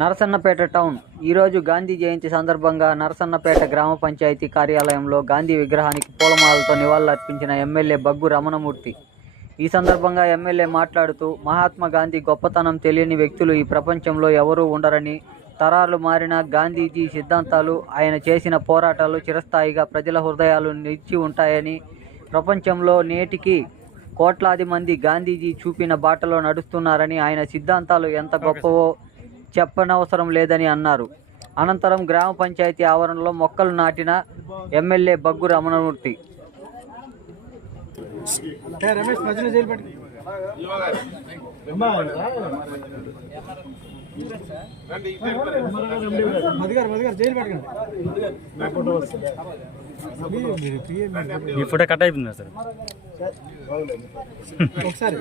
Narasannapeta town ఈరోజు గాంధీ జయంతి సందర్భంగా నరసన్నపేట గ్రామ పంచాయతీ కార్యాలయంలో గాంధీ విగ్రహానికి పూలమాలతో నివాళులర్పించిన ఎమ్మెల్యే బగ్గు రమణమూర్తి. ఈ సందర్భంగా ఎమ్మెల్యే మాట్లాడుతూ, మహాత్మా గాంధీ గొప్పతనం తెలియని వ్యక్తులు ఈ ప్రపంచంలో ఎవరూ ఉండరని, తరాలు మారిన గాంధీజీ సిద్ధాంతాలు, ఆయన చేసిన పోరాటాలు చిరస్థాయిగా ప్రజల హృదయాలు నిలిచి ఉంటాయని, ప్రపంచంలో నేటికి కోట్లాది మంది గాంధీజీ చూపిన బాటలో నడుస్తున్నారని, ఆయన సిద్ధాంతాలు ఎంత గొప్పవో చెప్పనవసరం లేదని అన్నారు. అనంతరం గ్రామ పంచాయతీ ఆవరణలో మొక్కలు నాటిన ఎమ్మెల్యే బగ్గు రమణమూర్తి. ఈ ఫోటో కట్ అయిపోయిందా సార్? ఒకసారి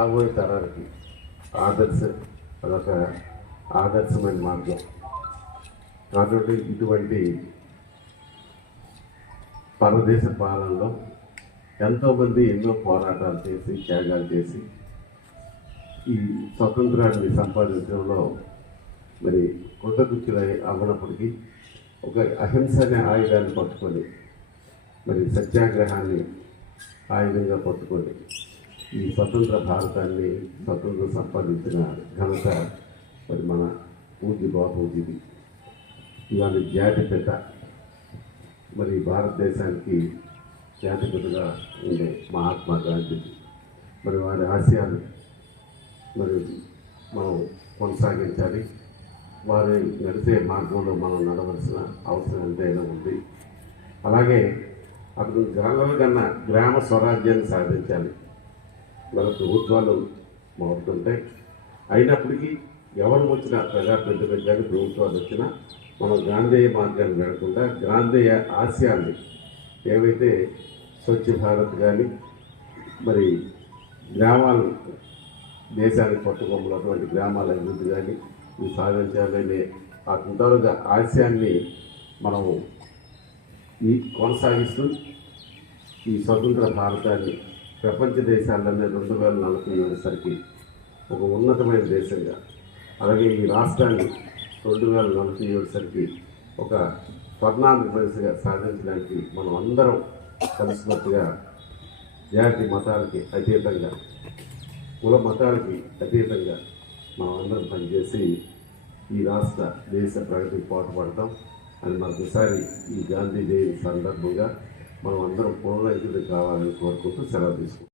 రాబోయే తరానికి అదొక ఆదర్శమైన మార్గం కాబట్టి ఇటువంటి పరదేశ పాలనలో ఎంతోమంది ఎన్నో పోరాటాలు చేసి త్యాగాలు చేసి ఈ స్వతంత్రాన్ని సంపాదించడంలో మరి కృతకృత్యులై అవ్వనప్పటికీ ఒక అహింస అనే ఆయుధాన్ని పట్టుకొని మరి సత్యాగ్రహాన్ని ఆయుధంగా పట్టుకొని ఈ స్వతంత్ర భారతాన్ని స్వతంత్రం సంపాదించిన ఘనత మరి మన పూజ్య బాపూజీది. ఇవాళ జాతిపిత, మరి భారతదేశానికి జాతిపితగా ఉండే మహాత్మా గాంధీజీ. మరి వారి ఆశయాలు మరి మనం కొనసాగించాలి. వారి నడిచే మార్గంలో మనం నడవలసిన అవసరం ఎంతైనా ఉంది. అలాగే అతను గ్రామాల కన్నా గ్రామ స్వరాజ్యాన్ని సాధించాలి. మన ప్రభుత్వాలు మారుతుంటాయి, అయినప్పటికీ ఎవరు వచ్చినా ప్రజాప్రతినిధులు కానీ ప్రభుత్వాలు వచ్చినా మనం గాంధేయ మార్గాన్ని నడకుండా గాంధేయ ఆశయాల్ని ఏవైతే స్వచ్ఛ భారత్ కానీ మరి గ్రామాలు దేశానికి పట్టుకొమ్మలు అటువంటి గ్రామాల అభివృద్ధి కానీ ఇవి సాధించాలనే ఆ కుంటారుగా ఆశయాన్ని మనము కొనసాగిస్తూ ఈ స్వతంత్ర భారతాన్ని ప్రపంచ దేశాలనే 2047 ఒక ఉన్నతమైన దేశంగా, అలాగే ఈ రాష్ట్రాన్ని 2047 ఒక స్వర్ణాంధ్రప్రదేశ్గా సాధించడానికి మనం అందరం కలిసినట్టుగా జాతి మతాలకి అతీతంగా, కుల మతాలకి అతీతంగా మనం అందరం పనిచేసి ఈ రాష్ట్ర దేశ ప్రగతికి పాటుపడతాం అని మరొకసారి ఈ గాంధీ జయంతి సందర్భంగా మనం అందరం పునరంకితం కావాలని కోరుకుంటూ సెలవు తీసుకుంటాం.